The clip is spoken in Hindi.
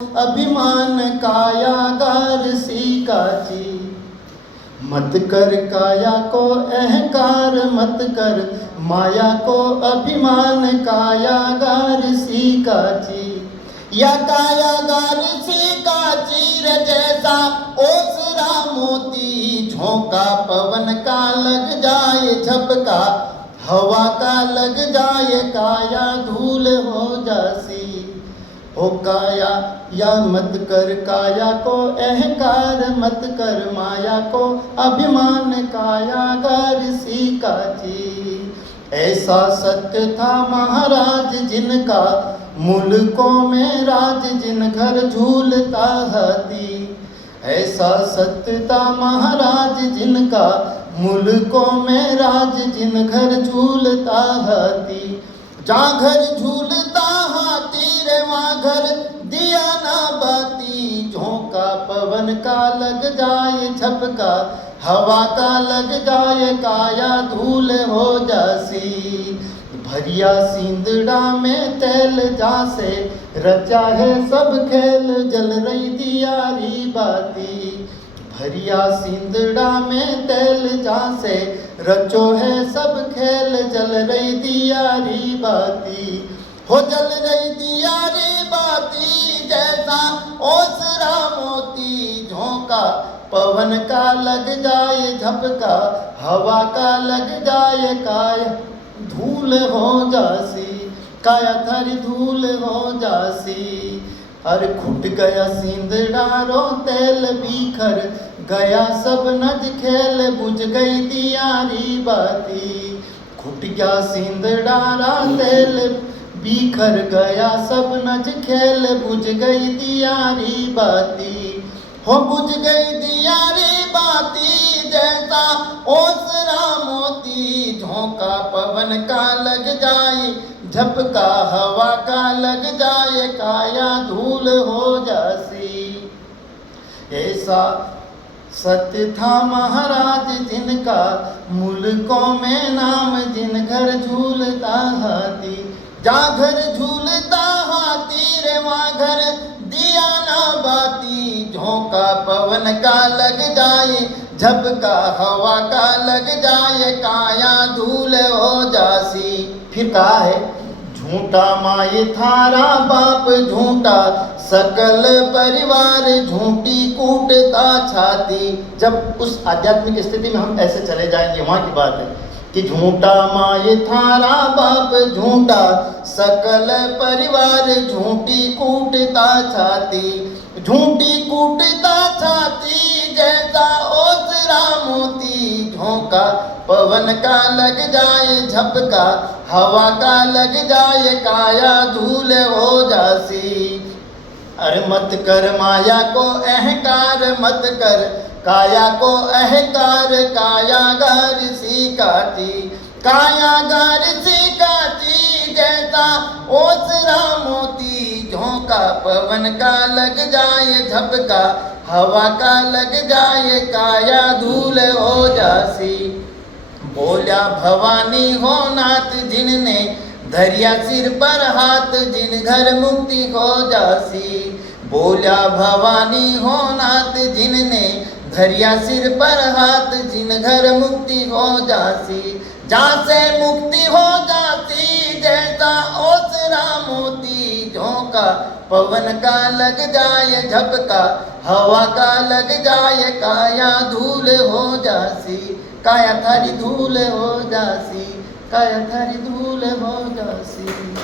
अभिमान कायागार सी काची। मत कर काया को अहंकार मत कर, माया को अभिमान कायागार सी काची। या कायागार सी काची रे जैसा ओसरा मोती, झोंका पवन का लग जाए झपका, हवा का लग जाए काया धूल हो जासी। हो काया या मत कर काया को अहंकार मत कर, माया को अभिमान कायागार सी काची। ऐसा सत्य था महाराज जिनका, मुल्कों में राज जिन घर झूलता हाथी। ऐसा सत्य था महाराज जिनका, मुल्कों में राज जिन घर झूलता हाथी। जहाँ घर झूलता हाथी रे वहाँ घर दिया ना बाती, झोंका पवन का लग जाए झपका, हवा का लग जाए काया धूल हो जासी। भरिया सिंदड़ा में तेल जासे, रचा है सब खेल जल रही दियारी बाती। भरिया सिंदड़ा में तेल जासे, रचो है सब खेल जल रही दियारी बाती। हो जल रही दियारी बाती जैसा ओसरा मोती, झोंका पवन का लग जाए झपका, हवा का लग जाए काया धूल हो जासी। काया थारी धूल हो जासी। अरे खुट गया सिंदड़ा रो तेल बिखर गया सब नज खेल, बुझ गई दियारी बाती। खुट गया सिंदड़ा रा तेल बिखर गया सब नज खेल, बुझ गई दियारी बाती। हो बुझ गई दियारी बाती जैसा ओसरा मोती, झोंका पवन का लग जाए झपका, हवा का लग जाए काया धूल हो जासी। ऐसा सत्य था महाराज जिनका, मुल्कों में नाम जिन घर झूलता हाथी। जहाँ घर झूलता हाथी रे वहाँ घर दिया ना बाती, झोंका पवन का लग जाए झपका, हवा का लग जाए काया धूल हो जासी। फिर कहा है झूठा माए थारा बाप झूठा, सकल परिवार झूठी कूटता छाती। जब उस आध्यात्मिक स्थिति में हम ऐसे चले जाएंगे, वहाँ की बात है कि झूठा माए थारा बाप झूठा, सकल परिवार झूठी कूटता छाती। झूठी कूटता छाती जैसा ओसरा मोती, झोंका पवन का लग जाए झपका, हवा का लग जाए काया धूल हो जासी। अरे मत कर माया को अहंकार मत कर, काया को अहंकार कायागार सी काची। कायागार सी काची जैसा ओसरा मोती, झोंका पवन का लग जाए झपका, हवा का लग जाए काया धूल हो जासी। बोल्या भवानी हो नाथ जिनने, धरिया सिर पर हाथ जिन घर मुक्ति हो जासी। बोल्या भवानी हो नाथ जिनने, धरिया सिर पर हाथ जिन घर मुक्ति हो जासी। जहाँ से मुक्ति हो जाती जैसा ओसरा मोती, झोंका पवन का लग जाए झपका, हवा का लग जाए काया धूल हो जासी। काया थारी धूल हो जासी, काया थारी धूल हो जासी।